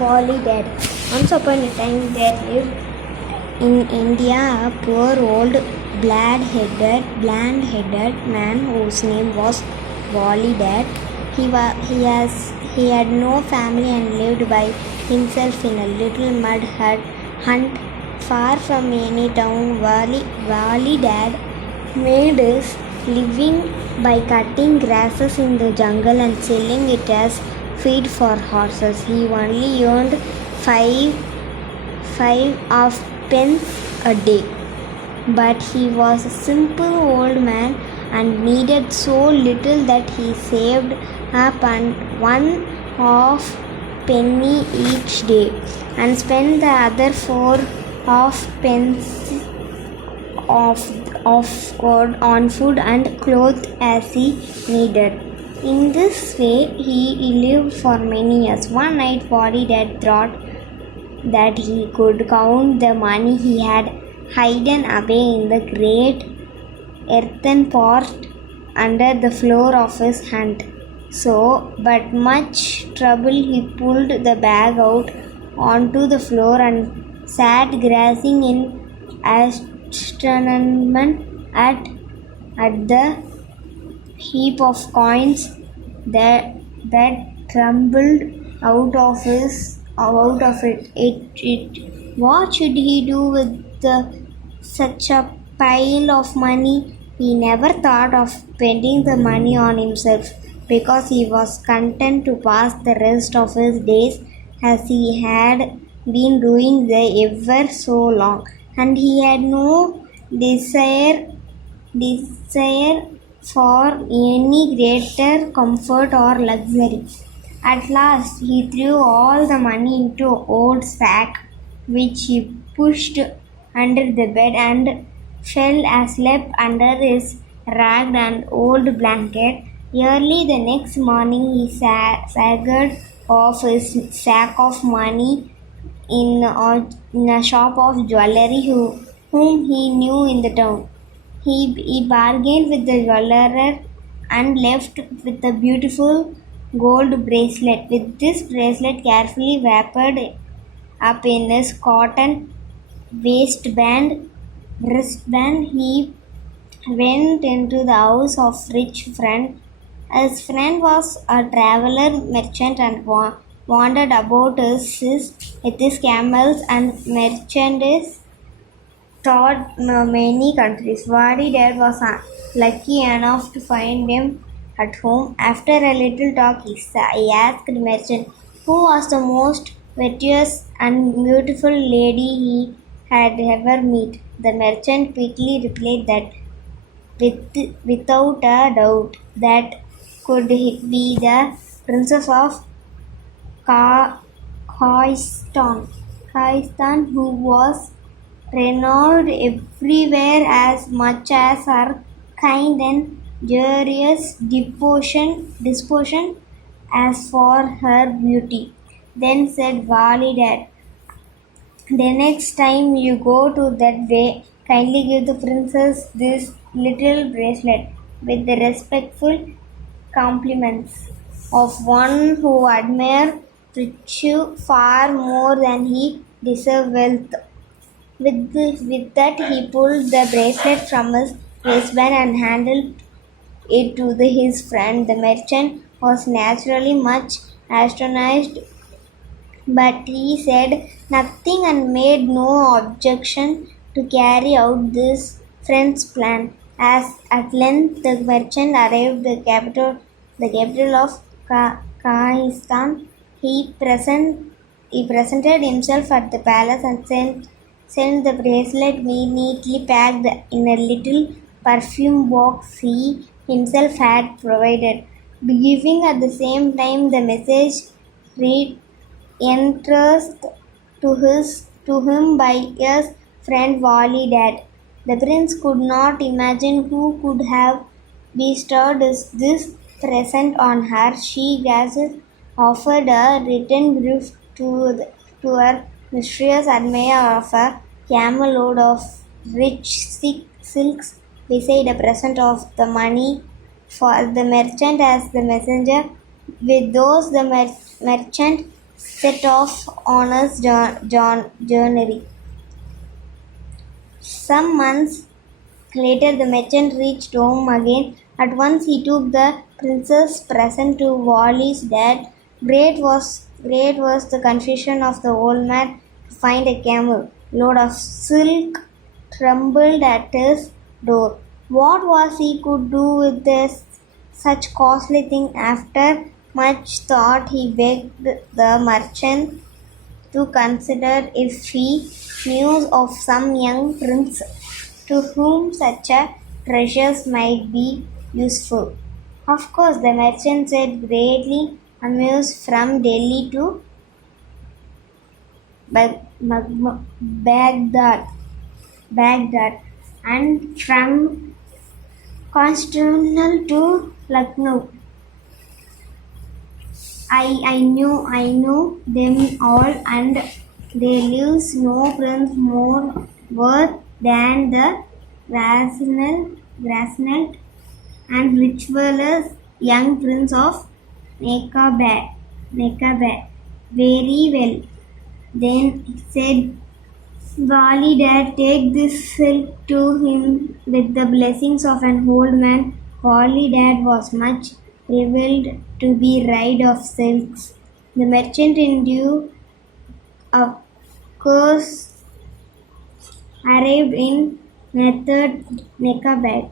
walidad. Once upon a time there lived in India a poor old bland-headed man whose name was walidad. He had no family and lived by himself in a little mud hut far from any town. Walidad made his living by cutting grasses in the jungle and selling it as feed for horses. He only earned five of pence a day. But he was a simple old man and needed so little that he saved up one half penny each day and spent the other four half pence on food and clothes as he needed. In this way, he lived for many years. One night, Walidad thought that he could count the money he had hidden away in the great earthen pot under the floor of his hut. So, but much trouble, he pulled the bag out onto the floor and sat gazing in astonishment at the heap of coins that tumbled out of it. What should he do with such a pile of money? He never thought of spending the money on himself because he was content to pass the rest of his days as he had been doing ever so long, and he had no desire for any greater comfort or luxury. At last, he threw all the money into an old sack, which he pushed under the bed and fell asleep under his ragged and old blanket. Early the next morning, he staggered off his sack of money in a shop of jewelry whom he knew in the town. He bargained with the jeweler and left with a beautiful gold bracelet. With this bracelet carefully wrapped up in his cotton wristband, he went into the house of rich friend. His friend was a traveler merchant and wandered about with his camels and merchandise toward many countries. Walidad was lucky enough to find him at home. After a little talk, he asked the merchant who was the most virtuous and beautiful lady he had ever met. The merchant quickly replied that without a doubt that could be the princess of Khaistan, who was renowned everywhere as much as her kind and generous disposition as for her beauty. Then said Walidad, the next time you go to that way, kindly give the princess this little bracelet with the respectful compliments of one who admires virtue far more than he deserves wealth. With that, he pulled the bracelet from his waistband and handed it to his friend. The merchant was naturally much astonished, but he said nothing and made no objection to carry out this friend's plan. As at length the merchant arrived the capital of Khaistan, he presented himself at the palace and sent the bracelet neatly packed in a little perfume box he himself had provided, giving at the same time the message read entrusted to him by his friend Walidad. The prince could not imagine who could have bestowed this present on her. She gazed offered a written gift to her mistress admirer of a camel load of rich silks beside a present of the money for the merchant as the messenger. With those the merchant set off on his journey. Some months later, the merchant reached home again. At once, he took the prince's present to Wali's dad. Great was the confusion of the old man to find a camel load of silk trembled at his door. What was he could do with this such costly thing? After much thought, he begged the merchant to consider if he knew of some young prince to whom such a treasures might be useful. Of course, the merchant said, greatly amused. From Delhi to Baghdad, and from Constantinople to Lucknow. I know them all, and there lives no prince more worth than the rational and ritualist young prince of Nekabad. Nekabad. Very well. Then said walidad, take this silk to him with the blessings of an old man. Walidad was much revealed to be rid of silks. The merchant in due of course arrived in Nekabad.